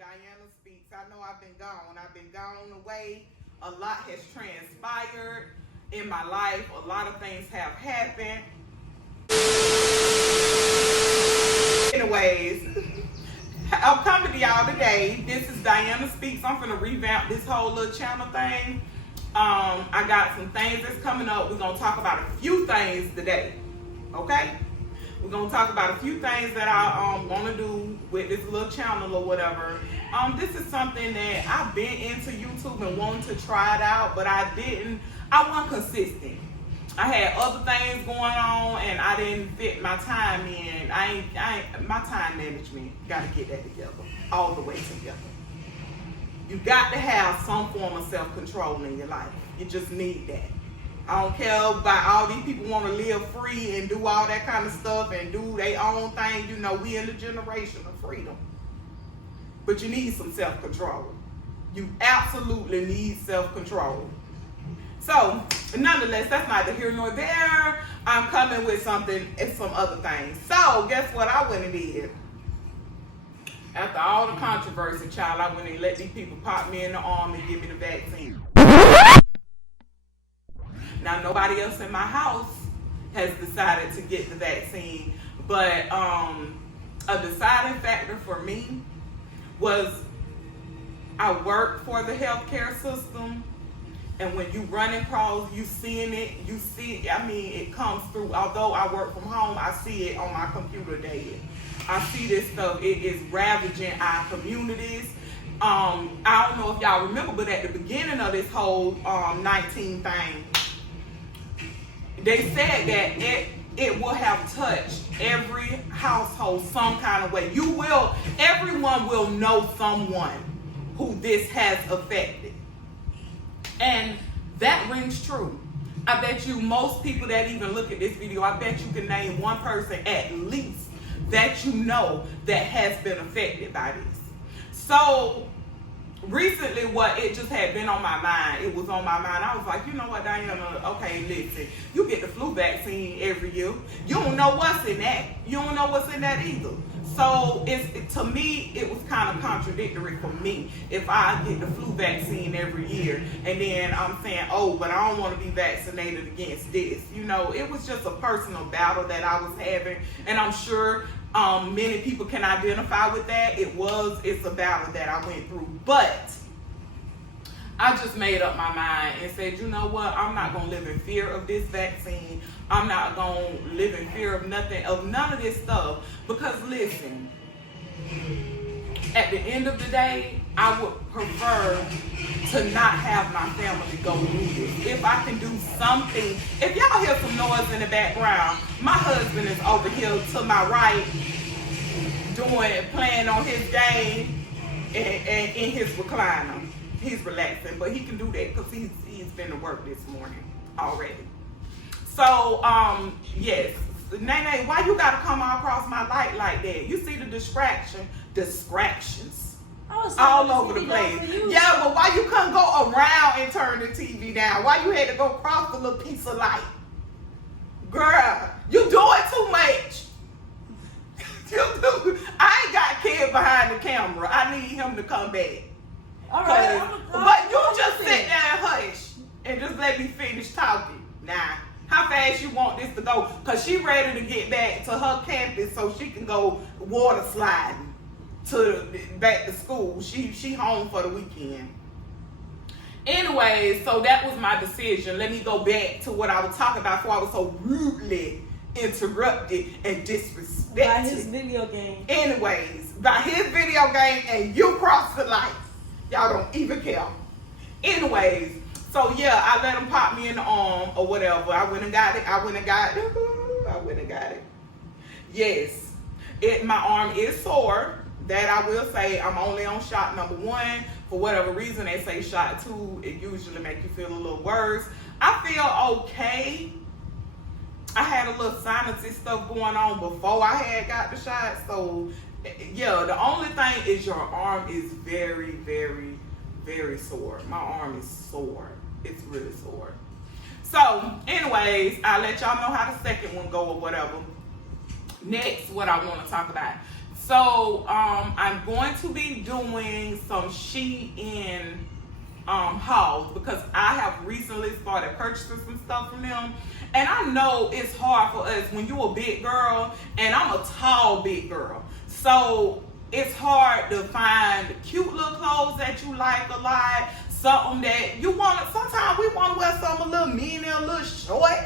Diana Speaks. I know I've been gone. I've been gone away. A lot has transpired in my life. A lot of things have happened. Anyways, I'm coming to y'all today. This is Diana Speaks. I'm gonna revamp this whole little channel thing. I got some things that's coming up. We're gonna talk about a few things today. Okay? We're gonna talk about a few things that I want to do with this little channel or whatever. This is something that I've been into YouTube and wanted to try it out, but I wasn't consistent. I had other things going on and I didn't fit my time in. My time management, gotta get that together, all the way together. You got to have some form of self-control in your life. You just need that. I don't care about all these people want to live free and do all that kind of stuff and do their own thing. You know, we in the generation of freedom. But you need some self-control. You absolutely need self-control. So, nonetheless, that's neither here nor there. I'm coming with something and some other things. So, guess what I went and did? After all the controversy, child, I went and let these people pop me in the arm and give me the vaccine. Now, nobody else in my house has decided to get the vaccine, but a deciding factor for me was I work for the healthcare system, and when you run across, you seeing it, it comes through. Although I work from home, I see it on my computer daily. I see this stuff. It is ravaging our communities. I don't know if y'all remember, but at the beginning of this whole 19 thing, they said that it will have touched every household some kind of way. Everyone will know someone who this has affected. And that rings true. I bet you most people that even look at this video, I bet you can name one person at least that you know that has been affected by this. So recently, it just had been on my mind. It was on my mind. I was like, you know what, Diana? Okay, listen. You get the flu vaccine every year. You don't know what's in that. You don't know what's in that either. So to me, it was kind of contradictory for me if I get the flu vaccine every year and then I'm saying, oh, but I don't want to be vaccinated against this. You know, it was just a personal battle that I was having, and I'm sure many people can identify with that. It's a battle that I went through, but I just made up my mind and said, you know what? I'm not going to live in fear of this vaccine. I'm not going to live in fear of none of this stuff. Because listen, at the end of the day, I would prefer to not have my family go through this. If I can do something, if y'all hear some noise in the background, my husband is over here to my right playing on his game and in his recliner. He's relaxing, but he can do that because he's been to work this morning already. So, yes. Nene, why you gotta come all across my light like that? You see the distractions all over the place. Yeah, but why you couldn't go around and turn the TV down? Why you had to go across the little piece of light? Girl, you doing too much. I ain't got kid behind the camera. I need him to come back. All right, but you just sit there and hush and just let me finish talking. Nah, how fast you want this to go? Because she ready to get back to her campus so she can go water sliding back to school. She home for the weekend. Anyways, so that was my decision. Let me go back to what I was talking about before I was so rudely interrupted and disrespected. By his video game. Anyways, by his video game, and you crossed the line. Y'all don't even care. Anyways, so yeah, I let him pop me in the arm or whatever. I went and got it. Yes, my arm is sore. That I will say. I'm only on shot number 1. For whatever reason, they say shot 2, it usually makes you feel a little worse. I feel okay. I had a little sinusy stuff going on before I had got the shot. So yeah, the only thing is your arm is very, very, very sore. My arm is sore. It's really sore. So anyways, I'll let y'all know how the second one go or whatever. Next, what I want to talk about. So I'm going to be doing some SHEIN hauls because I have recently started purchasing some stuff from them. And I know it's hard for us when you're a big girl, and I'm a tall big girl. So it's hard to find cute little clothes that you like a lot. Something that you want. Sometimes we want to wear something a little mini, a little short.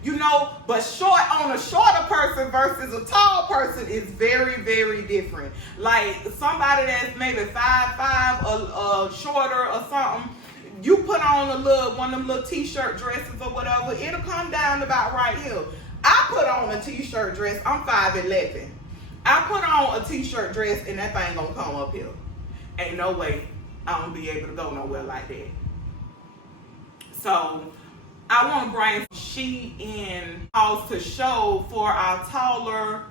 You know, but short on a shorter person versus a tall person is very, very different. Like somebody that's maybe 5'5" or shorter or something, you put on one of them little t-shirt dresses or whatever, it'll come down about right here. I put on a t-shirt dress, I'm 5'11". I put on a t-shirt dress and that thing gonna come up here. Ain't no way I'm gonna be able to go nowhere like that. So I want to bring SHEIN hauls to show for our taller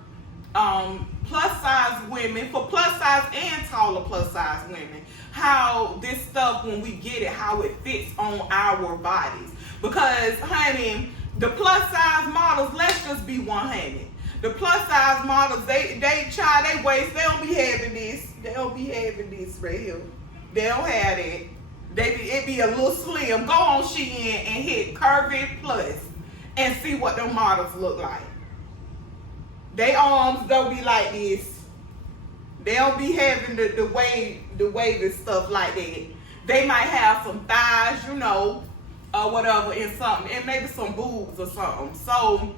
plus size women, for plus size and taller plus size women, how this stuff, when we get it, how it fits on our bodies. Because honey, the plus size models, let's just be 100. The plus size models, they try their waist, they don't be having this. They don't be having this right here. They don't have that. It be a little slim. Go on SHEIN and hit Curvy Plus and see what them models look like. They arms don't be like this. They don't be having the wavy stuff like that. They might have some thighs, you know, or whatever, and something, and maybe some boobs or something. So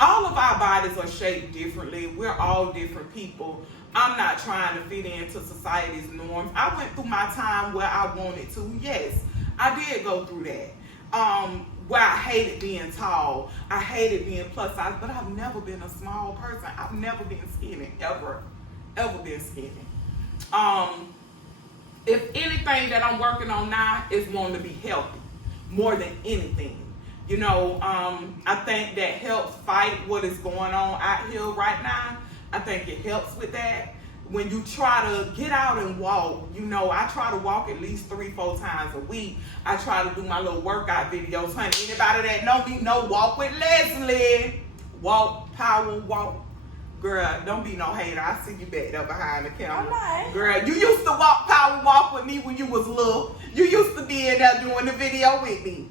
all of our bodies are shaped differently. We're all different people. I'm not trying to fit into society's norms. I went through my time where I wanted to. Yes, I did go through that. Where I hated being tall. I hated being plus size, but I've never been a small person. I've never been skinny, ever been skinny. If anything that I'm working on now is wanting to be healthy, more than anything. You know, I think that helps fight what is going on out here right now. I think it helps with that. When you try to get out and walk, you know, I try to walk at least 3-4 times a week. I try to do my little workout videos. Honey, anybody that know me know Walk with Leslie. Walk, power, walk. Girl, don't be no hater. I see you back there behind the camera. Right. Girl, you used to power walk with me when you was little. You used to be in there doing the video with me.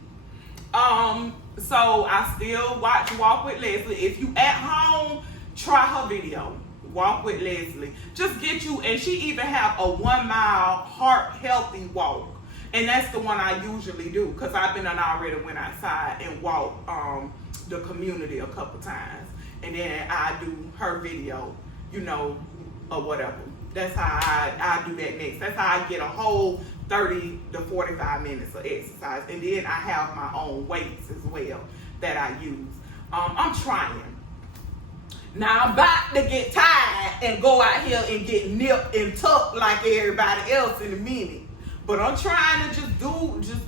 So I still watch Walk with Leslie. If you at home, try her video, Walk with Leslie. Just get you, and she even have a 1 mile heart healthy walk. And that's the one I usually do, because I've been already went outside and walked the community a couple times. And then I do her video, you know, or whatever. That's how I do that next. That's how I get a whole 30 to 45 minutes of exercise. And then I have my own weights as well that I use. I'm trying. Now I'm about to get tired and go out here and get nipped and tucked like everybody else in a minute. But I'm trying to just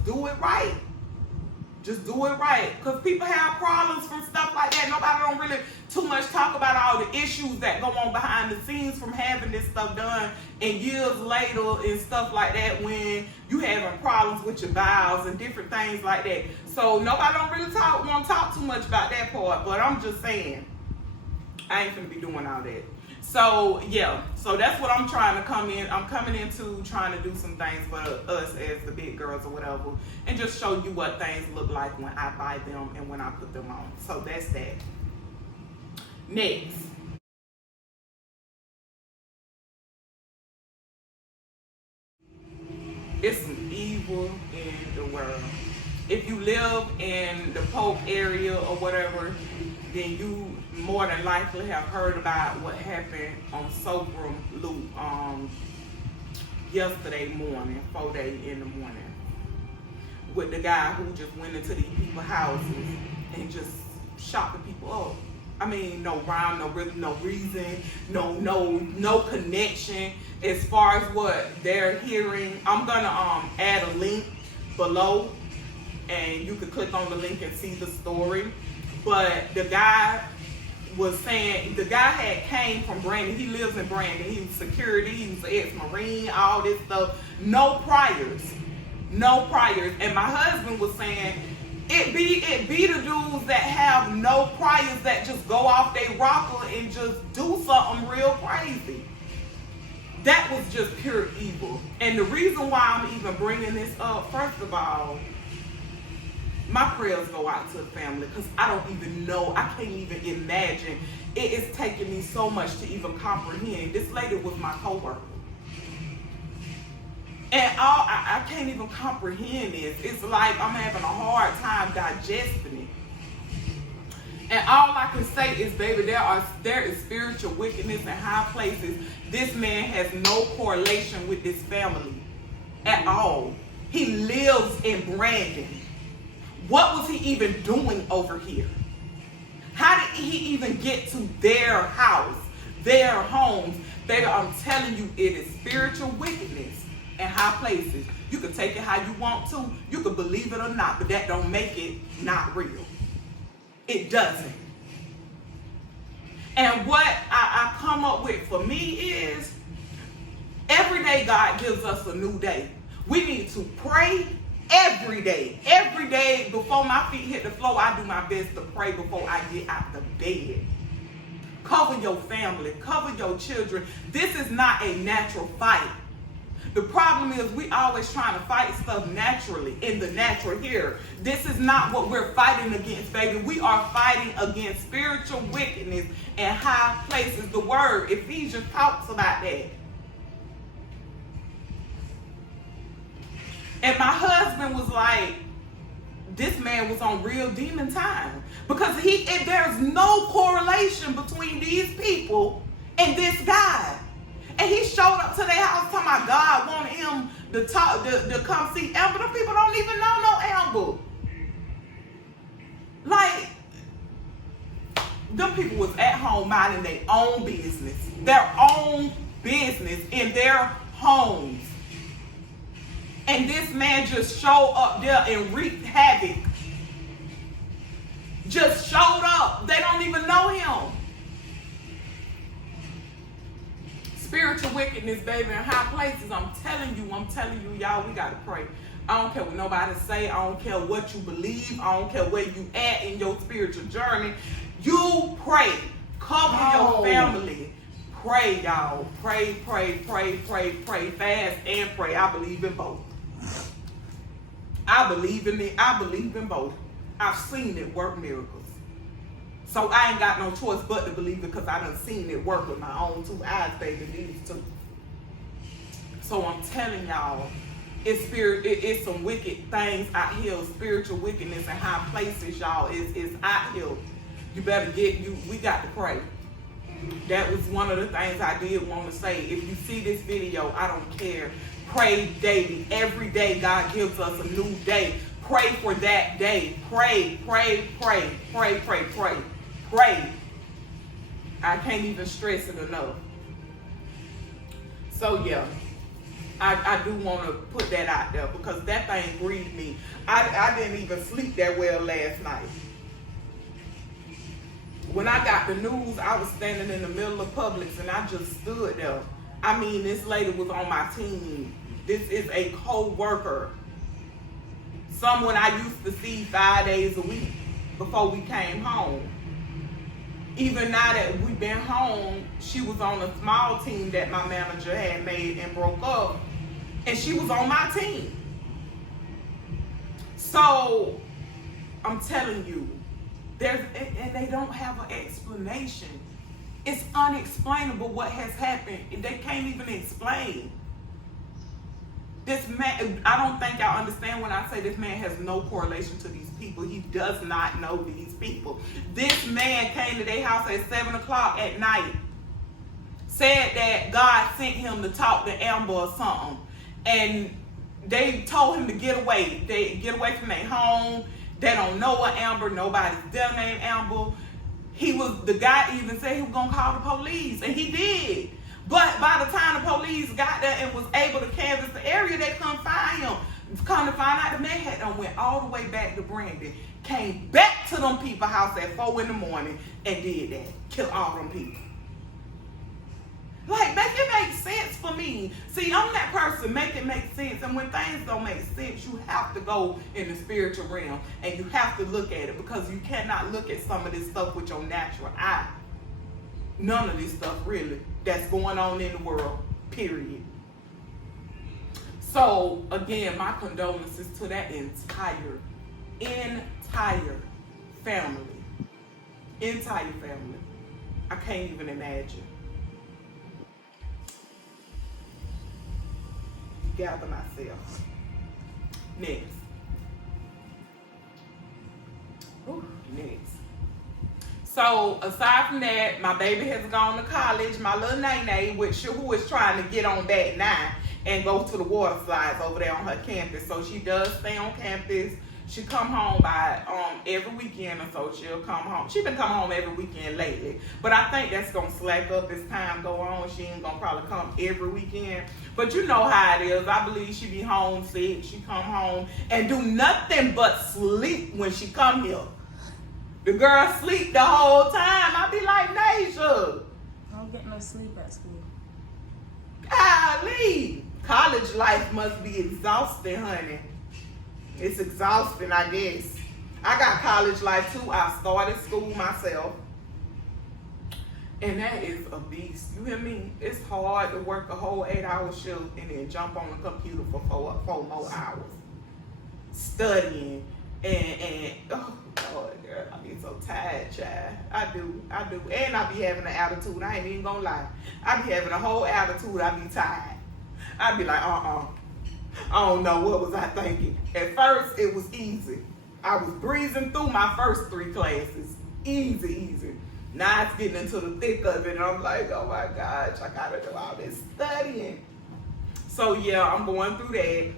do it right. Just do it right. Because people have problems from stuff like that. Nobody don't really too much talk about all the issues that go on behind the scenes from having this stuff done and years later and stuff like that when you having problems with your bowels and different things like that. So nobody don't really want to talk too much about that part. But I'm just saying, I ain't finna be doing all that. So yeah, so that's what I'm trying to come in. I'm coming into trying to do some things for us as the big girls or whatever, and just show you what things look like when I buy them and when I put them on. So that's that. Next. It's some evil in the world. If you live in the Polk area or whatever, then you more than likely have heard about what happened on Sobrum Loop yesterday morning, 4:00 in the morning, with the guy who just went into these people's houses and just shot the people up. I mean, no rhyme, no reason, no connection as far as what they're hearing. I'm gonna add a link below, and you can click on the link and see the story. But the guy was saying, the guy had came from Brandon. He lives in Brandon. He was security. He was ex-Marine, all this stuff. No priors. And my husband was saying, It be the dudes that have no priors that just go off their rocker and just do something real crazy. That was just pure evil. And the reason why I'm even bringing this up, first of all, my prayers go out to the family because I don't even know. I can't even imagine. It is taking me so much to even comprehend. This lady was my coworker. And I can't even comprehend this. It's like I'm having a hard time digesting it. And all I can say is, baby, there is spiritual wickedness in high places. This man has no correlation with this family at all. He lives in Brandon. What was he even doing over here? How did he even get to their house, their homes? Baby, I'm telling you, it is spiritual wickedness in high places. You can take it how you want to. You can believe it or not, but that don't make it not real. It doesn't. And what I come up with for me is, every day God gives us a new day. We need to pray every day. Every day before my feet hit the floor, I do my best to pray before I get out the bed. Cover your family. Cover your children. This is not a natural fight. The problem is we always trying to fight stuff naturally, in the natural here. This is not what we're fighting against, baby. We are fighting against spiritual wickedness in high places. The word Ephesians talks about that. And my husband was like, this man was on real demon time. Because there's no correlation between these people and this guy. And he showed up to their house talking about God wanted him to come see Amber. Them people don't even know no Amber. Like, them people was at home minding their own business. Their own business in their homes. And this man just showed up there and wreaked havoc. Just showed up. They don't even know him. Spiritual wickedness, baby, in high places. I'm telling you, y'all, we got to pray. I don't care what nobody say. I don't care what you believe. I don't care where you at in your spiritual journey. You pray. Cover your family. Pray, y'all. Pray. Fast and pray. I believe in both. I believe in it. I believe in both. I've seen it work miracles. So I ain't got no choice but to believe it because I done seen it work with my own two eyes, baby. These two. So I'm telling y'all, it's some wicked things out here. Spiritual wickedness in high places, y'all, is out here. You better we got to pray. That was one of the things I did want to say. If you see this video, I don't care. Pray daily. Every day God gives us a new day. Pray for that day. Pray. I can't even stress it enough. So yeah, I do want to put that out there because that thing grieved me. I didn't even sleep that well last night. When I got the news, I was standing in the middle of Publix and I just stood there. I mean, this lady was on my team. This is a co-worker. Someone I used to see 5 days a week before we came home. Even now that we've been home, she was on a small team that my manager had made and broke up. And she was on my team. So, I'm telling you, and they don't have an explanation. It's unexplainable what has happened. They can't even explain. This man, I don't think y'all understand when I say this man has no correlation to these people. He does not know these people. This man came to their house at 7 o'clock at night. Said that God sent him to talk to Amber or something. And they told him to get away. They get away from their home. They don't know what Amber. Nobody's there named Amber. The guy even said he was going to call the police. And he did. But by the time the police got there and was able to canvass the area, they couldn't find him. Come to find out, the man had done went all the way back to Brandon, came back to them people's house at 4 in the morning and did that. Killed all them people. Like, make it make sense for me. See, I'm that person, make it make sense. And when things don't make sense, you have to go in the spiritual realm and you have to look at it, because you cannot look at some of this stuff with your natural eye. None of this stuff really that's going on in the world, period. So again, my condolences to that entire family. Entire family. I can't even imagine. Gather myself. Next. Ooh, next. So aside from that, my baby has gone to college. My little Nene, who is trying to get on back now and go to the water slides over there on her campus. So she does stay on campus. She come home by every weekend or so. She'll come home. She been coming home every weekend lately, but I think that's gonna slack up as time go on. She ain't gonna probably come every weekend, but you know how it is. I believe she be homesick. She come home and do nothing but sleep when she come here. The girl sleep the whole time. I be like, Nasia, I don't get no sleep at school. Golly, college life must be exhausting, honey. It's exhausting, I guess. I got college life too. I started school myself. And that is a beast. You hear me? It's hard to work a whole 8-hour shift and then jump on the computer for four more hours. Studying and oh Lord, girl, I be so tired, child. I do. And I be having an attitude. I ain't even gonna lie. I be having a whole attitude. I be tired. I be like, I don't know, what was I thinking? At first, it was easy. I was breezing through my first 3 classes. Easy. Now it's getting into the thick of it, and I'm like, oh my gosh, I gotta do all this studying. So yeah, I'm going through that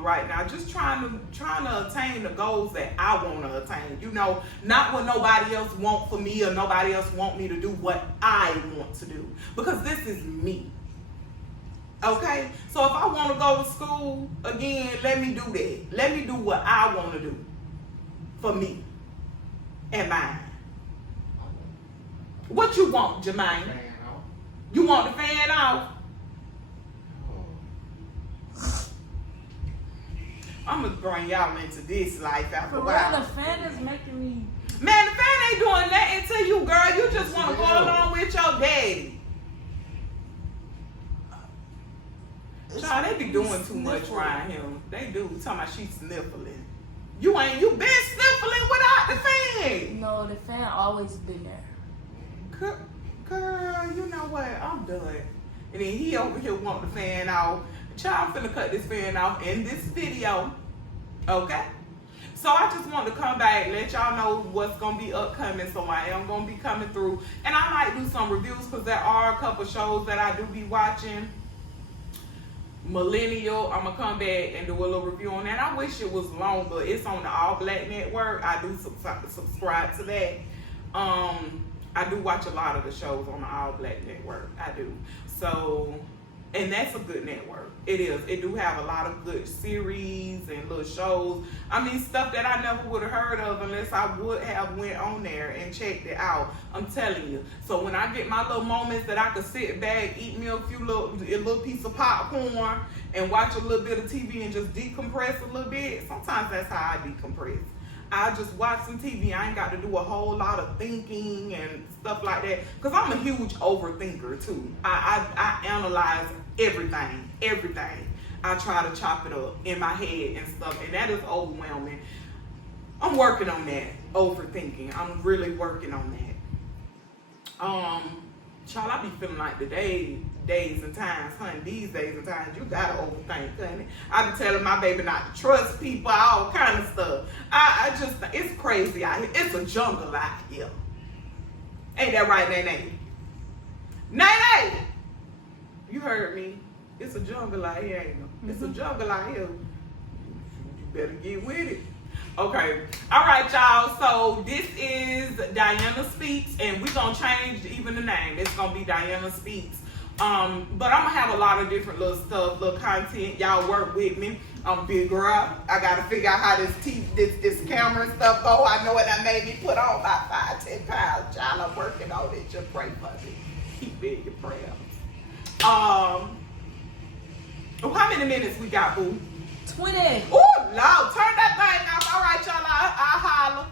right now, just trying to attain the goals that I want to attain. You know, not what nobody else want for me or nobody else want me to do, what I want to do, because this is me. Okay, so if I want to go to school again, let me do that. Let me do what I want to do for me and mine. What you want, Jermaine? You want the fan off? I'm gonna bring y'all into this life after a while. The fan is making me. Man, the fan ain't doing nothing to you, girl. You just want to go along with your daddy. Child, they be doing too much around him. They do. Talking about she's sniffling. You been sniffling without the fan. No, the fan always been there. Girl, you know what? I'm done. And then he over here want the fan off. Child, I'm finna cut this fan off in this video. Okay? So I just want to come back, let y'all know what's gonna be upcoming. So I am gonna be coming through. And I might do some reviews because there are a couple shows that I do be watching. Millennial, I'm gonna come back and do a little review on that. I wish it was longer. It's on the All Black Network. I do subscribe to that. I do watch a lot of the shows on the All Black Network. I do. So, and that's a good network. It is. It do have a lot of good series and little shows. I mean, stuff that I never would have heard of unless I would have went on there and checked it out. I'm telling you. So when I get my little moments that I could sit back, eat me a little piece of popcorn and watch a little bit of TV and just decompress a little bit, sometimes that's how I decompress. I just watch some TV. I ain't got to do a whole lot of thinking and stuff like that. Because I'm a huge overthinker too. I analyze everything. I try to chop it up in my head and stuff. And that is overwhelming. I'm working on that. Overthinking. I'm really working on that. Child, I be feeling like the days and times, honey, these days and times, you gotta overthink, honey. I be telling my baby not to trust people, all kind of stuff. I just, it's crazy out here. It's a jungle out here. Ain't that right, Nene? Nene! You heard me. It's a jungle out here, ain't it? It's a jungle out here. You better get with it. Okay. All right, y'all. So this is Diana Speaks, and we're going to change even the name. It's going to be Diana Speaks. But I'm going to have a lot of different little stuff, little content. Y'all work with me. I'm a big girl. I got to figure out how this camera and stuff go. I know what that made me put on about 5-10 pounds. Y'all, I'm working on it. Just pray for me. Keep it in your prayers. How many minutes we got, boo? 20. Ooh, Lord, turn that thing off. All right, y'all, I'll holler.